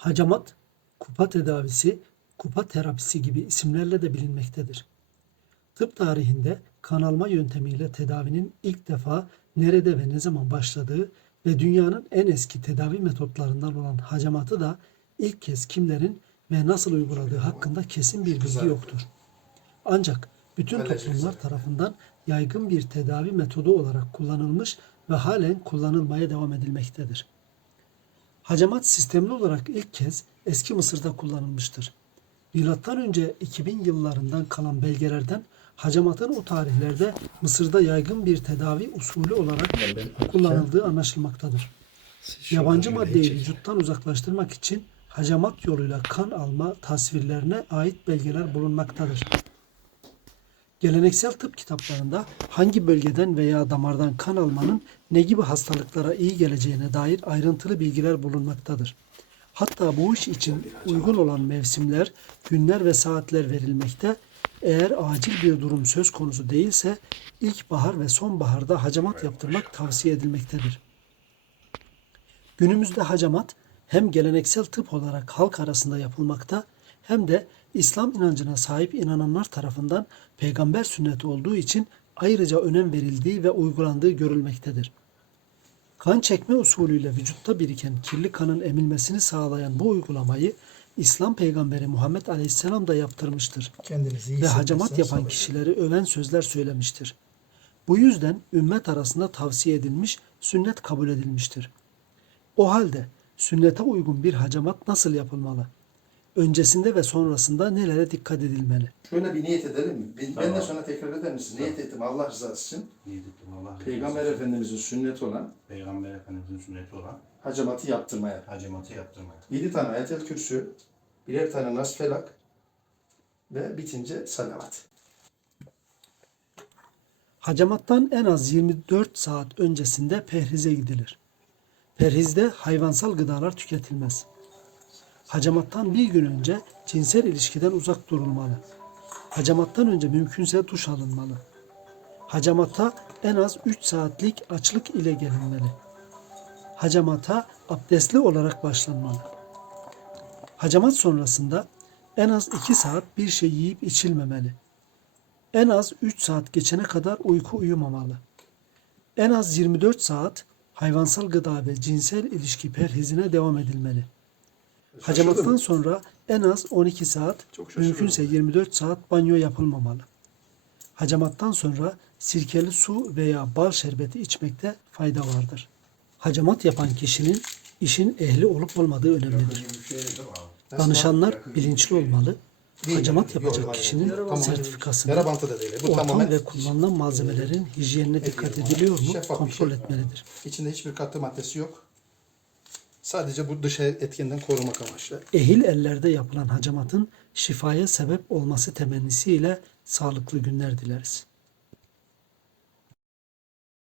Hacamat, kupa tedavisi, kupa terapisi gibi isimlerle de bilinmektedir. Tıp tarihinde kan alma yöntemiyle tedavinin ilk defa nerede ve ne zaman başladığı ve dünyanın en eski tedavi metotlarından olan hacamatı da ilk kez kimlerin ve nasıl uyguladığı hakkında kesin bir bilgi yoktur. Ancak bütün toplumlar tarafından yaygın bir tedavi metodu olarak kullanılmış ve halen kullanılmaya devam edilmektedir. Hacamat sistemli olarak ilk kez eski Mısır'da kullanılmıştır. Milattan önce 2000 yıllarından kalan belgelerden hacamatın o tarihlerde Mısır'da yaygın bir tedavi usulü olarak kullanıldığı anlaşılmaktadır. Yabancı maddeyi vücuttan uzaklaştırmak için hacamat yoluyla kan alma tasvirlerine ait belgeler bulunmaktadır. Geleneksel tıp kitaplarında hangi bölgeden veya damardan kan almanın ne gibi hastalıklara iyi geleceğine dair ayrıntılı bilgiler bulunmaktadır. Hatta bu iş için uygun olan mevsimler, günler ve saatler verilmekte. Eğer acil bir durum söz konusu değilse ilkbahar ve sonbaharda hacamat yaptırmak tavsiye edilmektedir. Günümüzde hacamat hem geleneksel tıp olarak halk arasında yapılmakta hem de İslam inancına sahip inananlar tarafından peygamber sünneti olduğu için ayrıca önem verildiği ve uygulandığı görülmektedir. Kan çekme usulüyle vücutta biriken kirli kanın emilmesini sağlayan bu uygulamayı İslam peygamberi Muhammed Aleyhisselam da yaptırmıştır Kendinizi iyi ve hacamat yapan sabredin. kişileri öven sözler söylemiştir. Bu yüzden ümmet arasında tavsiye edilmiş, sünnet kabul edilmiştir. O halde sünnete uygun bir hacamat nasıl yapılmalı? Öncesinde ve sonrasında nelere dikkat edilmeli? Şöyle bir niyet edelim mi? Ben, Tamam. Benden sonra tekrar eder misin? Niyet ettim Allah rızası için. Niyet ettim Allah razı Peygamber olsun. Efendimizin sünneti olan Peygamber Efendimizin sünneti olan hacamatı yaptırmaya. hacamatı yaptırmaya. Yedi tane ayetel kürsü, birer tane nas felak ve bitince salavat. Hacamattan en az 24 saat öncesinde perhize gidilir. Perhizde hayvansal gıdalar tüketilmez. Hacamattan bir gün önce cinsel ilişkiden uzak durulmalı. Hacamattan önce mümkünse duş alınmalı. Hacamata en az 3 saatlik açlık ile gelinmeli. Hacamata abdestli olarak başlanmalı. Hacamat sonrasında en az 2 saat bir şey yiyip içilmemeli. En az 3 saat geçene kadar uyku uyumamalı. En az 24 saat hayvansal gıda ve cinsel ilişki perhizine devam edilmeli. Hacamattan sonra en az 12 saat, mümkünse 24 saat banyo yapılmamalı. Hacamattan sonra sirkeli su veya bal şerbeti içmekte fayda vardır. Hacamat yapan kişinin işin ehli olup olmadığı önemlidir. Danışanlar bilinçli olmalı. Hacamat yapacak kişinin sertifikasını, ortam ve kullanılan malzemelerin hijyenine dikkat ediliyor mu bir kontrol şey. etmelidir. içinde hiçbir katkı maddesi yok. Sadece bu dış etkenden korumak amaçlı. Ehil ellerde yapılan hacamatın şifaya sebep olması temennisiyle sağlıklı günler dileriz.